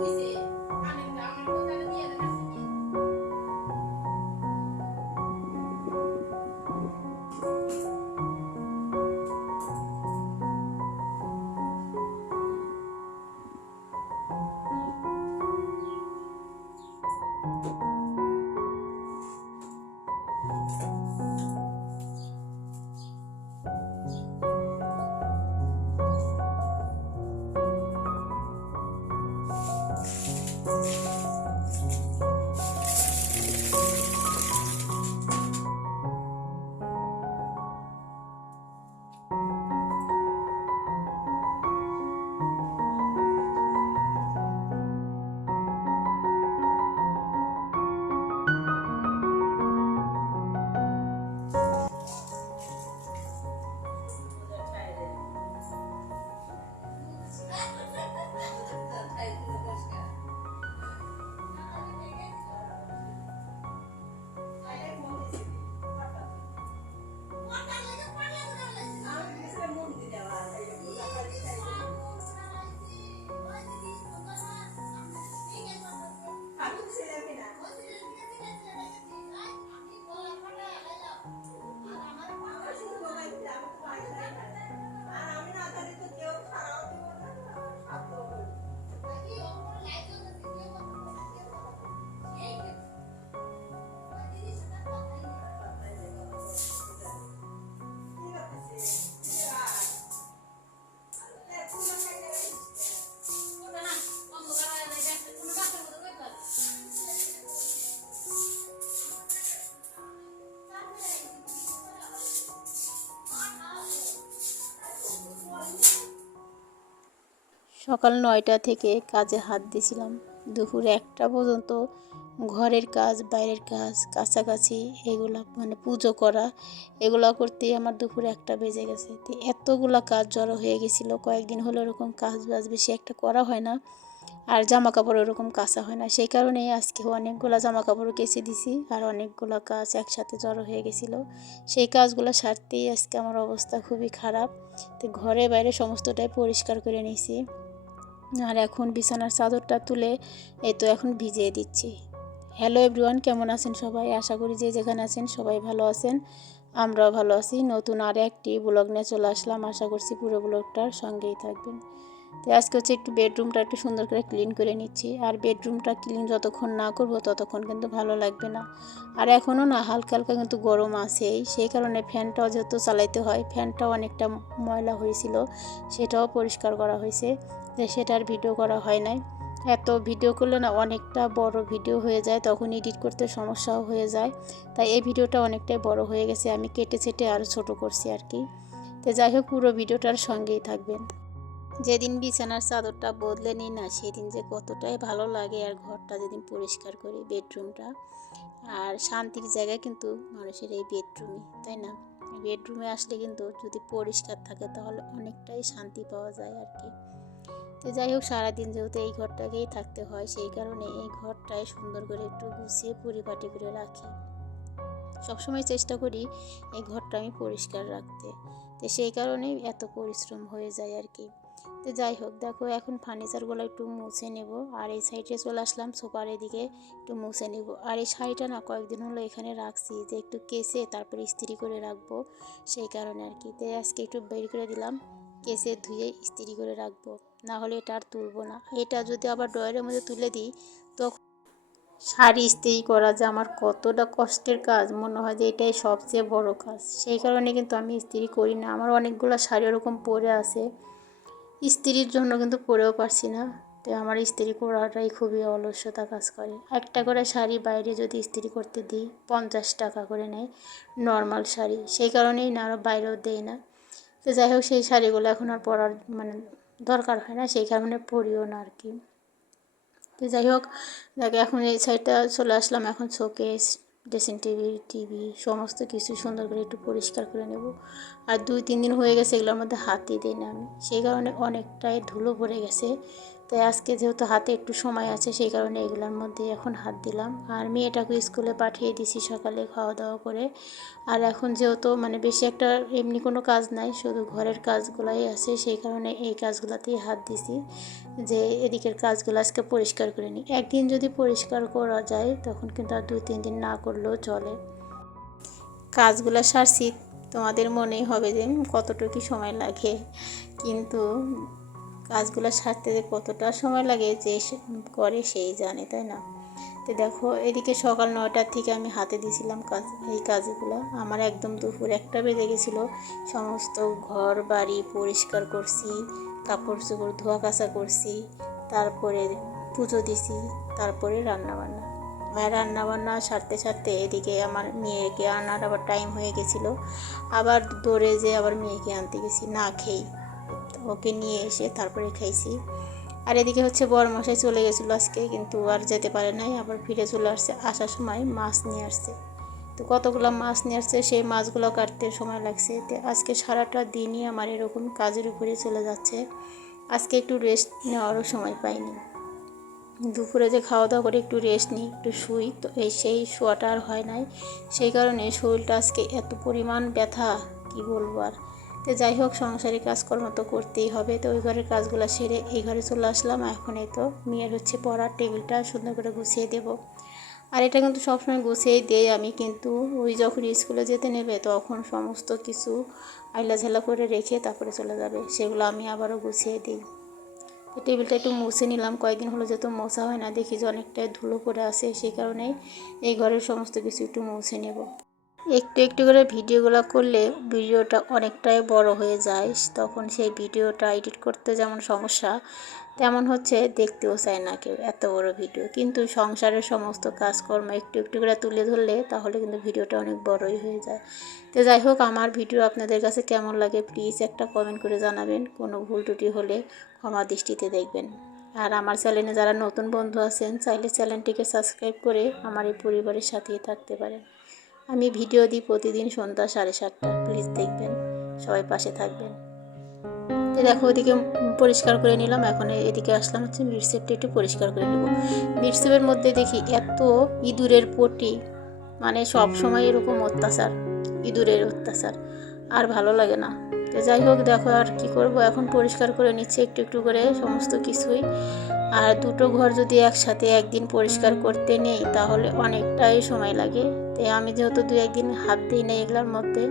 おい。সকাল নয়টা থেকে কাজে হাত দিয়েছিলাম। দুপুর একটা পর্যন্ত ঘরের কাজ, বাইরের কাজ, কাছাকাছি এগুলা মানে পুজো করা, এগুলা করতেই আমার দুপুর একটা বেজে গেছে। তো এতগুলা কাজ জড়ো হয়ে গেছিল, কয়েকদিন হলো ওরকম কাজ বাজ বেশি একটা করা হয় না, আর জামা কাপড় ওরকম কাঁচা হয় না। সেই কারণেই আজকে অনেকগুলো জামা কাপড় কেচে দিছি, আর অনেকগুলো কাজ একসাথে জড়ো হয়ে গেছিল। সেই কাজগুলো সারতেই আজকে আমার অবস্থা খুবই খারাপ। তো ঘরে বাইরে সমস্তটাই পরিষ্কার করে নিয়েছি। আর এখন বিছানার চাদরটা তুলে এই তো এখন ভিজিয়ে দিচ্ছি। হ্যালো এভরিওয়ান কেমন আছেন সবাই? আশা করি যে যেখানে আছেন সবাই ভালো আছেন। আমরাও ভালো আছি। নতুন আর একটি ব্লগ নিয়ে চলে আসলাম। আশা করছি পুরো ব্লগটার সঙ্গেই থাকবেন। তো আজকে হচ্ছে একটু বেডরুমটা একটু সুন্দর করে ক্লিন করে নিচ্ছি। আর বেডরুমটা ক্লিন যতক্ষণ না করব ততক্ষণ কিন্তু ভালো লাগবে না। আর এখনও না, হালকা হালকা কিন্তু গরম আছেই। সেই কারণে ফ্যানটাও যেহেতু চালাইতে হয়, ফ্যানটাও অনেকটা ময়লা হয়েছিল, সেটাও পরিষ্কার করা হয়েছে। সেটার ভিডিও করা হয় নাই। এত ভিডিও করলে না অনেকটা বড় ভিডিও হয়ে যায়, তখন এডিট করতে সমস্যাও হয়ে যায়। তাই এই ভিডিওটা অনেকটাই বড় হয়ে গেছে, আমি কেটে চেটে আরও ছোট করছি আর কি। তো যাই হোক, পুরো ভিডিওটার সঙ্গেই থাকবেন। যেদিন বিছানার চাদরটা বদলে নিই না, সেদিন যে কতটাই ভালো লাগে আর ঘরটা যেদিন পরিষ্কার করি, বেডরুমটা। আর শান্তির জায়গায় কিন্তু মানুষের এই বেডরুমই, তাই না? বেডরুমে আসলে কিন্তু যদি পরিষ্কার থাকে, তাহলে অনেকটাই শান্তি পাওয়া যায় আর কি। তো যাই হোক, সারাদিন যেহেতু এই ঘরটাকেই থাকতে হয়, সেই কারণে এই ঘরটায় সুন্দর করে একটু গুছিয়ে পরিপাটি করে রাখি। সবসময় চেষ্টা করি এই ঘরটা আমি পরিষ্কার রাখতে। তো সেই কারণেই এত পরিশ্রম হয়ে যায় আর কি। তো যাই হোক, দেখো এখন ফার্নিচারগুলো একটু মুছে নেব, আর এই সাইডে চলে আসলাম, সোফার এদিকে একটু মুছে নেব। আর এই শাড়িটা না কয়েকদিন হলো এখানে রাখছি, যে একটু কেসে তারপরে ইস্ত্রি করে রাখব, সেই কারণে আর কি। তো আজকে একটু বের করে দিলাম কেসে ধুয়ে ইস্ত্রি করে রাখব। না হলে এটা আর তুলবো না। এটা যদি আবার ড্রয়ারের মধ্যে তুলে দিই, তখন শাড়ি ইস্ত্রি করা যে আমার কতটা কষ্টের কাজ, মনে হয় যে এটাই সবচেয়ে বড় কাজ। সেই কারণে কিন্তু আমি ইস্ত্রি করি না। আমার অনেকগুলো শাড়ি ওরকম পরে আছে। স্ত্রীর জন্য কিন্তু পরেও পারছি না। তো আমার স্ত্রী করাটাই খুবই অলস্যতা কাজ করে। একটা করে শাড়ি বাইরে যদি ইস্ত্রি করতে দিই, পঞ্চাশ টাকা করে নেয় নর্মাল শাড়ি। সেই কারণেই না আরও বাইরেও দেয় না। তো যাই হোক, সেই শাড়িগুলো এখন আর পরার মানে দরকার হয় না, সেই কারণে পড়িও না আর কি। তো যাই হোক, দেখ, এখন এই সাইডটা চলে আসলাম, এখন শোকেস ড্রেসিং টিভি টিভি সমস্ত কিছু সুন্দর করে একটু পরিষ্কার করে নেব। আর দুই, তিন দিন হয়ে গেছে এগুলোর মধ্যে হাতই দিই না আমি। সেই কারণে অনেকটাই ধুলো পড়ে গেছে। তাই আজকে যেহেতু হাতে একটু সময় আছে, সেই কারণে এগুলোর মধ্যে এখন হাত দিলাম। আর মেয়েটাকে স্কুলে পাঠিয়ে দিছি সকালে খাওয়া দাওয়া করে। আর এখন যেহেতু মানে বেশি একটা এমনি কোনো কাজ নাই, শুধু ঘরের কাজগুলাই আছে, সেই কারণে এই কাজগুলোতেই হাত দিছি। যে এদিকের কাজগুলো আজকে পরিষ্কার করে নিই। একদিন যদি পরিষ্কার করা যায়, তখন কিন্তু আর দুই, তিন দিন না করলেও চলে। কাজগুলো সারছি, তোমাদের মনেই হবে যে কতটুকু সময় লাগে। কিন্তু কাজগুলো সারতে যে কতটা সময় লাগে যে করে সেই জানে, তাই না? তো দেখো, এদিকে সকাল নয়টার থেকে আমি হাতে দিয়েছিলাম কাজ, এই কাজগুলো। আমার একদম দুপুর একটা বেজে গেছিল। সমস্ত ঘর বাড়ি পরিষ্কার করছি, কাপড় চোপড় ধোয়া কাচা করছি, তারপরে পুজো দিছি, তারপরে রান্না বান্না আর রান্না বান্না সারতে সারতে এদিকে আমার মেয়েকে আনার আবার টাইম হয়ে গেছিল। আবার দৌড়ে যে আবার মেয়েকে আনতে গেছি, না খেয়েই। ওকে নিয়ে এসে তারপরে খাইছি। আর এদিকে হচ্ছে বড় মশাই চলে গেছিল আজকে, কিন্তু আর যেতে পারে নাই, আবার ফিরে চলে আসছে, আসার সময় মাছ নিয়ে আসছে। তো কতগুলো মাছ নিয়ে আসছে, সেই মাছগুলো কাটতে সময় লাগছে। তো আজকে সারাটা দিনই আমার এরকম কাজের উপরে চলে যাচ্ছে। আজকে একটু রেস্ট নেওয়ারও সময় পাইনি। দুপুরে যে খাওয়া দাওয়া করে একটু রেস্ট নিই, একটু শুই, তো এই সেই শোয়াটা আর হয় নাই। সেই কারণে শরীরটা আজকে এত পরিমাণ ব্যথা, কি বলব আর। তো যাই হোক সংসারিক কাজকর্ম তো করতেই হবে। তো ওই ঘরের কাজগুলো সেরে এই ঘরে চলে আসলাম। এখন এই তো মেয়ের হচ্ছে পড়ার টেবিলটা সুন্দর করে গুছিয়ে দেব। আর এটা কিন্তু সবসময় গুছিয়েই দেই আমি। কিন্তু ওই যখন স্কুলে যেতে নেবে, তখন সমস্ত কিছু আইলা ঝালা করে রেখে তারপরে চলে যাবে। সেগুলো আমি আবারও গুছিয়ে দিই। তো টেবিলটা একটু মুছে নিলাম। কয়েকদিন হলো যেহেতু মোছা হয় না, দেখি যে অনেকটাই ধুলো পড়ে আছে, সেই কারণেই এই ঘরের সমস্ত কিছু একটু মুছে নেব। একটু একটু করে ভিডিওগুলো করলে ভিডিওটা অনেকটাই বড় হয়ে যায়। তখন সেই ভিডিওটা এডিট করতে যেমন সমস্যা, তেমন হচ্ছে দেখতেও চায় না কেউ এত বড় ভিডিও। কিন্তু সংসারের সমস্ত কাজকর্ম একটু একটু করে তুলে ধরলে তাহলে কিন্তু ভিডিওটা অনেক বড়ই হয়ে যায়। তো যাই হোক, আমার ভিডিও আপনাদের কাছে কেমন লাগে প্লিজ একটা কমেন্ট করে জানাবেন। কোনো ভুল ত্রুটি হলে ক্ষমা দৃষ্টিতে দেখবেন। আর আমার চ্যানেলে যারা নতুন বন্ধু আছেন, চাইলে চ্যানেলটিকে সাবস্ক্রাইব করে আমার এই পরিবারের সাথেই থাকতে পারেন। আমি ভিডিও দিই প্রতিদিন সন্ধ্যা সাড়ে সাতটা। প্লিজ দেখবেন। সবাই পাশে থাকবেন। দেখো, ওদিকে পরিষ্কার করে নিলাম। এখন এদিকে আসলাম হচ্ছে মিটসেপটা একটু পরিষ্কার করে নেব। মিটসেপের মধ্যে দেখি এত ইঁদুরের পটি। মানে সব সময় এরকম অত্যাচার, ইঁদুরের অত্যাচার। আর ভালো লাগে না। তো যাই হোক, দেখো আর কি করব। এখন পরিষ্কার করে নিচ্ছে একটু একটু করে সমস্ত কিছুই। আর দুটো ঘর যদি একসাথে একদিন পরিষ্কার করতে নেই, তাহলে অনেকটাই সময় লাগে। তাই আমি যেহেতু দু একদিন হাত দিই না এগুলোর মধ্যে,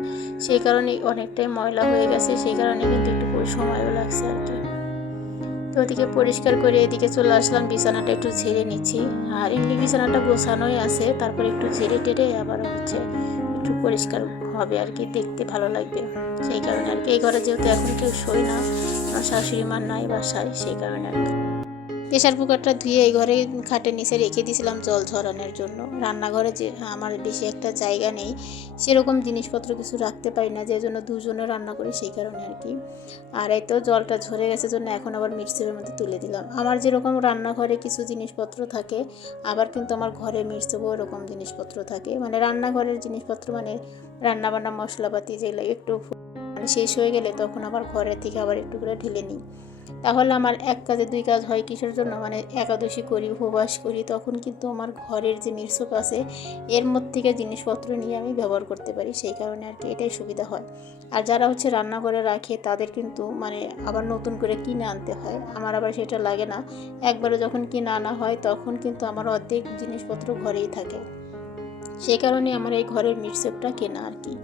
সেই কারণে অনেকটাই ময়লা হয়ে গেছে, সেই কারণে কিন্তু একটু সময়ও লাগছে আর কি। তো ওদিকে পরিষ্কার করে এদিকে চলে আসলাম, বিছানাটা একটু ঝেড়ে নিচ্ছি। আর এমনি বিছানাটা গোছানোই আছে, তারপরে একটু ঝেড়ে টেড়ে আবার হচ্ছে একটু পরিষ্কার হবে আর কি, দেখতে ভালো লাগবে। সেই কারণে আর কি, এই ঘরে যেহেতু এখন কেউ শোয় না শাশুড়ি মার নাই বাসায়, সেই কারণে আর কি। প্রেশার কুকারটা ধুয়ে এই ঘরে খাটের নিচে রেখে দিয়েছিলাম জল ঝরানোর জন্য। রান্নাঘরে যে আমার বেশি একটা জায়গা নেই, সেরকম জিনিসপত্র কিছু রাখতে পারি না, যে জন্য দুজনে রান্না করি সেই কারণে আর কি। আর এই তো জলটা ঝরে গেছে জন্য এখন আবার মিক্সির মধ্যে তুলে দিলাম। আমার যেরকম রান্নাঘরে কিছু জিনিসপত্র থাকে, আবার কিন্তু আমার ঘরে মিক্সেও এরকম জিনিসপত্র থাকে। মানে রান্নাঘরের জিনিসপত্র মানে রান্নাবান্না, মশলাপাতি যেগুলো একটু মানে শেষ হয়ে গেলে তখন আবার ঘরের থেকে আবার একটু করে ঢেলে নিই। তাহলে আমার এক কাজে দুই কাজ হয় কিসের জন্য? মানে একাদশী করি, উপবাস করি, তখন কিন্তু আমার ঘরের যে মিরসুপ আছে, এর মধ্যে থেকে জিনিসপত্র নিয়ে আমি ব্যবহার করতে পারি, সেই কারণে আর কি এটাই সুবিধা হয়। আর যারা হচ্ছে রান্না করে রাখে, তাদের কিন্তু মানে আবার নতুন করে কিনে আনতে হয়। আমার আবার সেটা লাগে না। একবারে যখন কিনে আনা হয়, তখন কিন্তু আমার অর্ধেক জিনিসপত্র ঘরেই থাকে। সেই কারণে আমার এই ঘরের মিটসেপটা কেনা আর কি।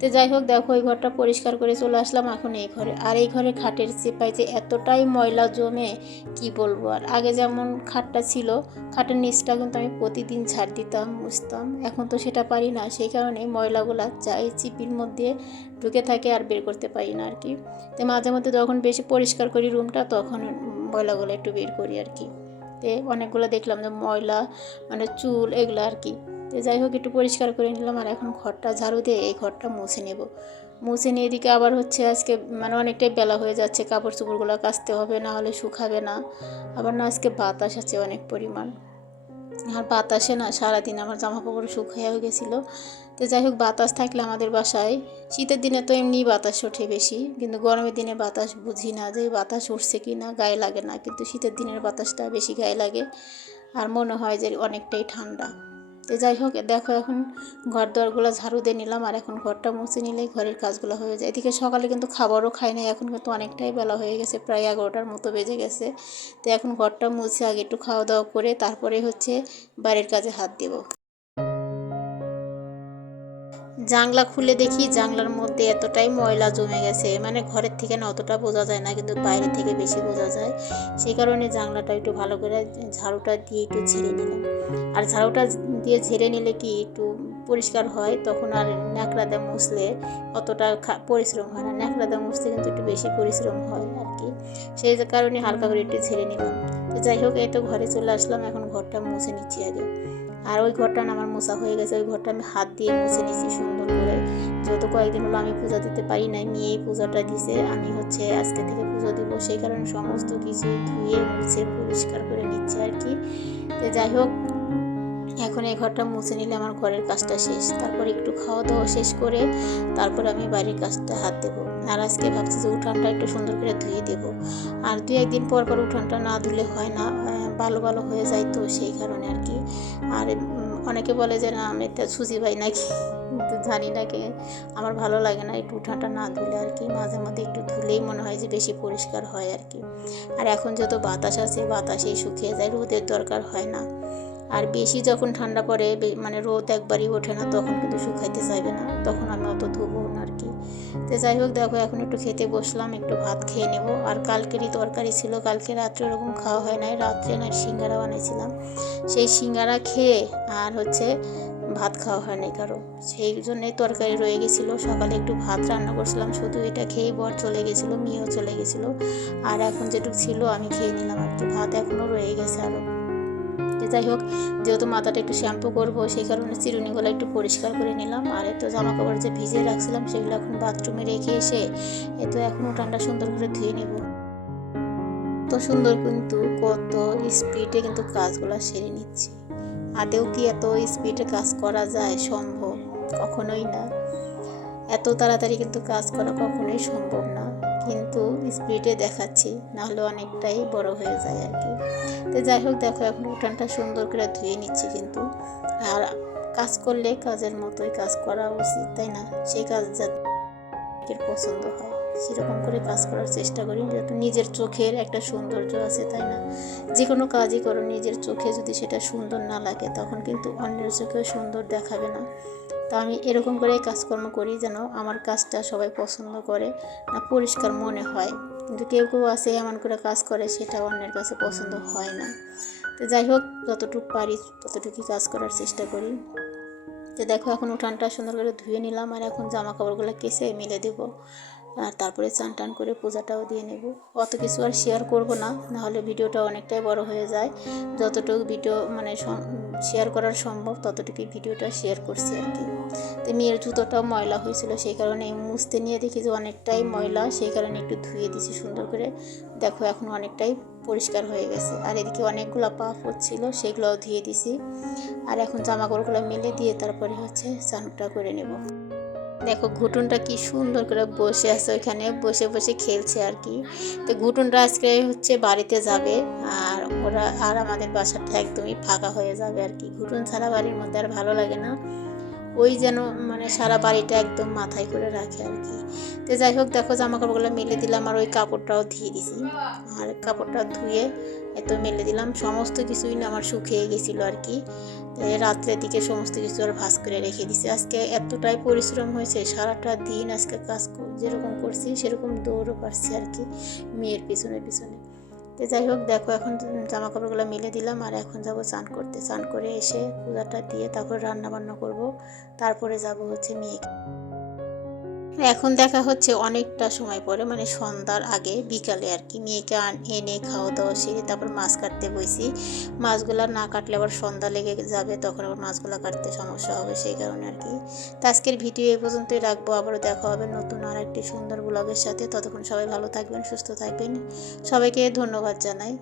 তো যাই হোক, দেখো, এই ঘরটা পরিষ্কার করে চলে আসলাম এখন এই ঘরে। আর এই ঘরে খাটের চেপায় যে এতটাই ময়লা জমে, কি বলব? আর আগে যেমন খাটটা ছিল, খাটের নিচটা কিন্তু আমি প্রতিদিন ঝাড় দিতাম, মুছতাম। এখন তো সেটা পারি না, সেই কারণে ময়লাগুলা যাই চিপির মধ্যে ঢুকে থাকে আর বের করতে পারি না আর কি। তো মাঝে মধ্যে যখন বেশি পরিষ্কার করি রুমটা, তখন ময়লাগুলো একটু বের করি আর কি। তে অনেকগুলো দেখলাম যে ময়লা মানে চুল, এগুলো আর কি। তো যাই হোক, একটু পরিষ্কার করে নিলাম। আর এখন ঘরটা ঝাড়ু দিয়ে এই ঘরটা মুছে নেব। মুছে নিয়ে এদিকে আবার হচ্ছে আজকে মানে অনেকটাই বেলা হয়ে যাচ্ছে। কাপড় চোপড়গুলো কাচতে হবে, না হলে শুকাবে না। আবার না, আজকে বাতাস আছে অনেক পরিমাণ। আর বাতাসে না, সারাদিন আমার জামা কাপড় শুকাইয়াও গেছিল। তো যাই হোক, বাতাস থাকলে আমাদের বাসায়। শীতের দিনে তো এমনি বাতাস ওঠে বেশি, কিন্তু গরমের দিনে বাতাস বুঝি না যে বাতাস উঠছে কি না, গায়ে লাগে না। কিন্তু শীতের দিনের বাতাসটা বেশি গায়ে লাগে। আর মনে হয় যে অনেকটাই ঠান্ডা। তো যাই হোক, দেখো এখন ঘর দোয়ারগুলো ঝাড়ু দিয়ে নিলাম আর এখন ঘরটা মুছে নিলেই ঘরের কাজগুলো হয়ে যায়। এদিকে সকালে কিন্তু খাবারও খাই নাই, এখন কিন্তু অনেকটাই বেলা হয়ে গেছে, প্রায় এগারোটার মতো বেজে গেছে। তো এখন ঘরটা মুছে আগে একটু খাওয়া দাওয়া করে তারপরে হচ্ছে বাড়ির কাজে হাত দেবো। জানলা খুলে দেখি জানলার মধ্যে এতটাই ময়লা জমে গেছে। মানে ঘরের থেকে না অতটা বোঝা যায় না, কিন্তু বাইরে থেকে বেশি বোঝা যায়। সেই কারণে জানলাটা একটু ভালো করে ঝাড়ুটা দিয়ে একটু ঝেড়ে নিলাম। আর ঝাড়ুটা দিয়ে ঝেড়ে নিলে কি একটু পরিষ্কার হয়? তখন আর ন্যাকড়া দিয়ে মুছলে অতটা পরিশ্রম হয় না। ন্যাকড়া দিয়ে মুছতে কিন্তু একটু বেশি পরিশ্রম হয় আর কি। সেই কারণে হালকা করে একটু ঝেড়ে নিলাম। তো যাই হোক, এই তো ঘরে চলে আসলাম। এখন ঘরটা মুছে নিচ্ছি আগে। আর ওই ঘরটা আমার মোছা হয়ে গেছে, ওই ঘরটা আমি হাত দিয়ে মুছে নিয়েছি সুন্দর করে। যেহেতু কয়েকদিন হলো আমি পূজা দিতে পারি নাই মেয়েই পূজাটা দিছে, আমি হচ্ছে আজকে থেকে পুজো দিব, সেই কারণে সমস্ত কিছু ধুয়ে, মুছে, পরিষ্কার করে নিচ্ছি আর কি। তো যাই হোক, এখন এই ঘরটা মুছে নিলে আমার ঘরের কাজটা শেষ। তারপর একটু খাওয়া দাওয়া শেষ করে তারপর আমি বাড়ির কাজটা হাত দেবো। আর আজকে ভাবছি যে উঠানটা একটু সুন্দর করে ধুয়ে দেবো। আর দু একদিন পর পর উঠানটা না ধুলে হয় না ভালো ভালো হয়ে যায় তো সেই কারণে আর কি। আর অনেকে বলে যে, না, আমি একটা সুজি ভাই নাকি? কিন্তু জানি না কি। আমার ভালো লাগে না একটু উঠানটা না ধুলে আর কি। মাঝে মধ্যে একটু ধুলেই মনে হয় যে, বেশি পরিষ্কার হয় আর কি। আর এখন যত বাতাস আছে, বাতাসেই শুকিয়ে যায়, রোদের দরকার হয় না। আর বেশি যখন ঠান্ডা পড়ে মানে রোদ একবারই ওঠে না, তখন কিন্তু শুকাইতে চাইবে না, তখন আমি অত ধুবো না আর কি। তো যাই হোক, দেখো এখন একটু খেতে বসলাম, একটু ভাত খেয়ে নেব। আর কালকেরই তরকারি ছিল, কালকে রাত্রে ওরকম খাওয়া হয় নাই, রাত্রে না সিঙ্গারা বানাইছিলাম। সেই সিঙ্গারা খেয়ে আর হচ্ছে ভাত খাওয়া হয় নাই কারও। সেই জন্যই তরকারি রয়ে গেছিল, সকালে একটু ভাত রান্না করছিলাম, শুধু এটা খেয়েই বর চলে গেছিল, মেয়েও চলে গেছিল। আর এখন যেটুকু ছিল, আমি খেয়ে নিলাম আর কি, ভাত এখনও রয়ে গেছে আরও যাই হোক, যেহেতু মাথাটা একটু শ্যাম্পু করব, সেই কারণে চিরুনিগুলো একটু পরিষ্কার করে নিলাম। আর এতো জামা কাপড় যে ভিজে রাখছিলাম, সেগুলো এখন বাথরুমে রেখে এসে এ তো এখন সুন্দর করে ধুয়ে নেব। তো সুন্দর কিন্তু কত স্পিডে কিন্তু কাজগুলো সেরে নিচ্ছে। আদেও কি এত স্পিডে কাজ করা যায় সম্ভব? কখনোই না। এত তাড়াতাড়ি কিন্তু কাজ করা কখনোই সম্ভব না। কিন্তু স্পিডে দেখাচ্ছি, নাহলে অনেকটাই বড় হয়ে যায় আর কি। তো যাই হোক, দেখো এখন উঠানটা সুন্দর করে ধুয়ে নিচ্ছি কিন্তু। আর কাজ করলে কাজের মতোই কাজ করা উচিত, তাই না? সেই কাজ যাতে পছন্দ হয়, সেরকম করে কাজ করার চেষ্টা করি, যেহেতু নিজের চোখের একটা সৌন্দর্য আছে, তাই না? যে কোনো কাজই করো, নিজের চোখে যদি সেটা সুন্দর না লাগে, তখন কিন্তু অন্যের চোখেও সুন্দর দেখাবে না। তো আমি এরকম করেই কাজকর্ম করি যেন আমার কাজটা সবাই পছন্দ করে, না পরিষ্কার মনে হয়। কিন্তু কেউ কেউ আছে এমন করে কাজ করে সেটা অন্যের কাছে পছন্দ হয় না। তো যাই হোক, যতটুকু পারি ততটুকুই কাজ করার চেষ্টা করি। তো দেখো এখন উঠানটা সুন্দর করে ধুয়ে নিলাম আর এখন জামা কাপড়গুলো কেসে মিলে দেবো। আর তারপরে চান টান করে পূজাটাও দিয়ে নেব। অত কিছু আর শেয়ার করব না, নাহলে ভিডিওটা অনেকটাই বড় হয়ে যায়। যতটুকু ভিডিও মানে শেয়ার করার সম্ভব, ততটুকুই ভিডিওটা শেয়ার করছি আর কি। তো মেয়ের জুতোটাও ময়লা হয়েছিল, সেই কারণে মুছতে নিয়ে দেখি যে অনেকটাই ময়লা, সেই কারণে একটু ধুয়ে দিছি সুন্দর করে। দেখো এখন অনেকটাই পরিষ্কার হয়ে গেছে। আর এদিকে অনেকগুলো পাপ হচ্ছিল, সেগুলোও ধুয়ে দিছি। আর এখন জামা কাপড়গুলো মেলে দিয়ে তারপরে হচ্ছে চানটা করে নেব। দেখো ঘুটুনটা কি সুন্দর করে বসে আছে ওইখানে, বসে বসে খেলছে আর কি। তো ঘুটুনটা আজকে হচ্ছে বাড়িতে যাবে আর ওরা আর আমাদের বাসাটা একদমই ফাঁকা হয়ে যাবে আর কি। ঘুটুন ছাড়া বাড়ির মধ্যে আর ভালো লাগে না। ওই যেন মানে সারা বাড়িটা একদম মাথায় করে রাখে আর কি। তো যাই হোক, দেখো জামা কাপড়গুলো মেলে দিলাম আর ওই কাপড়টাও ধুয়ে দিছি। আর কাপড়টা ধুয়ে এত মেলে দিলাম, সমস্ত কিছুই না আমার শুকিয়ে গেছিল আর কি। রাত্রের দিকে সমস্ত কিছু আর ভাস করে রেখে দিছি। আজকে এতটাই পরিশ্রম হয়েছে, সারাটা দিন আজকে কাজ যেরকম করছি, সেরকম দৌড়ও পারছি আর কি, মেয়ের পিছনে পিছনে। তো যাই হোক, দেখো এখন জামা কাপড়গুলো মেলে দিলাম আর এখন যাব চান করতে। চান করে এসে পূজাটা দিয়ে তারপর রান্না বান্না করব। তারপরে যাব হচ্ছে মেয়েকে। এখন দেখা হচ্ছে অনেকটা সময় পরে মানে সন্ধ্যার আগে, বিকালে আর কি মেয়েকে এনে খাওয়া দাওয়া সেরে তারপর মাছ কাটতে বসি মাছগুলো না কাটলে আবার সন্ধ্যা লেগে যাবে, তখন আবার মাছগুলো কাটতে সমস্যা হবে সেই কারণে আর কি তো আজকের ভিডিও এ পর্যন্তই রাখব, আবারও দেখা হবে নতুন আর একটি সুন্দর ব্লগের সাথে। ততক্ষণ সবাই ভালো থাকবেন, সুস্থ থাকবেন। সবাইকে ধন্যবাদ জানাই।